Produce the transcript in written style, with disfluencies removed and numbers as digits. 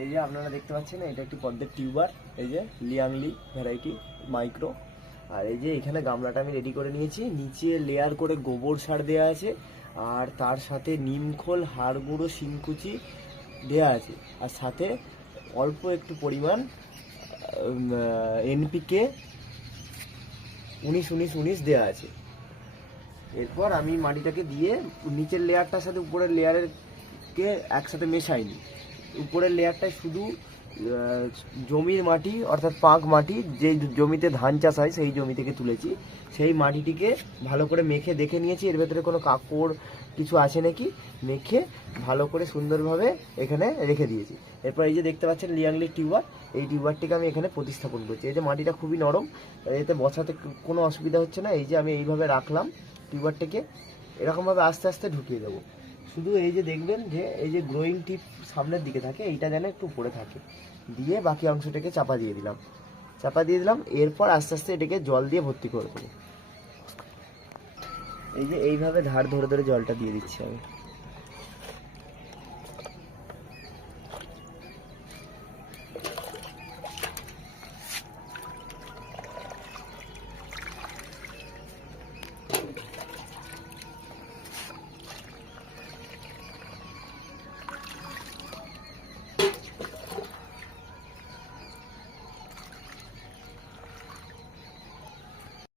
এই যে আপনারা দেখতে পাচ্ছেন এটা একটি পদ্মের টিউবার, এই যে লিয়াংলি ভ্যারাইটি মাইক্রো। আর এই যে এখানে গামলাটা আমি রেডি করে নিয়েছি, নিচে লেয়ার করে গোবর সার দেওয়া আছে, আর তার সাথে নিমখোল, হাড় গুঁড়ো, শিংকুচি দেওয়া আছে, আর সাথে অল্প একটু পরিমাণ এনপিকে 19-19-19 দেওয়া আছে। এরপর আমি মাটিটাকে দিয়ে নিচের লেয়ারটার সাথে উপরের লেয়ারেরকে একসাথে মেশাইনি, উপরের লেয়ারটায় শুধু জমির মাটি অর্থাৎ পাঁক মাটি, যে জমিতে ধান চাষ হয় সেই জমি থেকে তুলেছি, সেই মাটিটিকে ভালো করে মেখে দেখে নিয়েছি এর ভেতরে কোনো কাঁকড় কিছু আছে নাকি, মেখে ভালো করে সুন্দরভাবে এখানে রেখে দিয়েছি। এরপর এই যে দেখতে পাচ্ছেন লিয়াংলির টিউবার, এই টিউবারটিকে আমি এখানে প্রতিস্থাপন করছি। এই যে মাটিটা খুবই নরম, এতে বসাতে কোনো অসুবিধা হচ্ছে না। এই যে আমি এইভাবে রাখলাম টিউবারটিকে, এরকমভাবে আস্তে আস্তে ঢুকিয়ে দেবো। শুধু এই যে দেখবেন যে এই যে গ্রোয়িং টিপ সামনের দিকে থাকে, এইটা যেন একটু উপরে থাকে, দিয়ে বাকি অংশটাকে চাপা দিয়ে দিলাম। এরপর আস্তে আস্তে এটাকে জল দিয়ে ভর্তি করে দেবো। এই যে এইভাবে ধার ধরে ধরে জলটা দিয়ে দিচ্ছি আমি।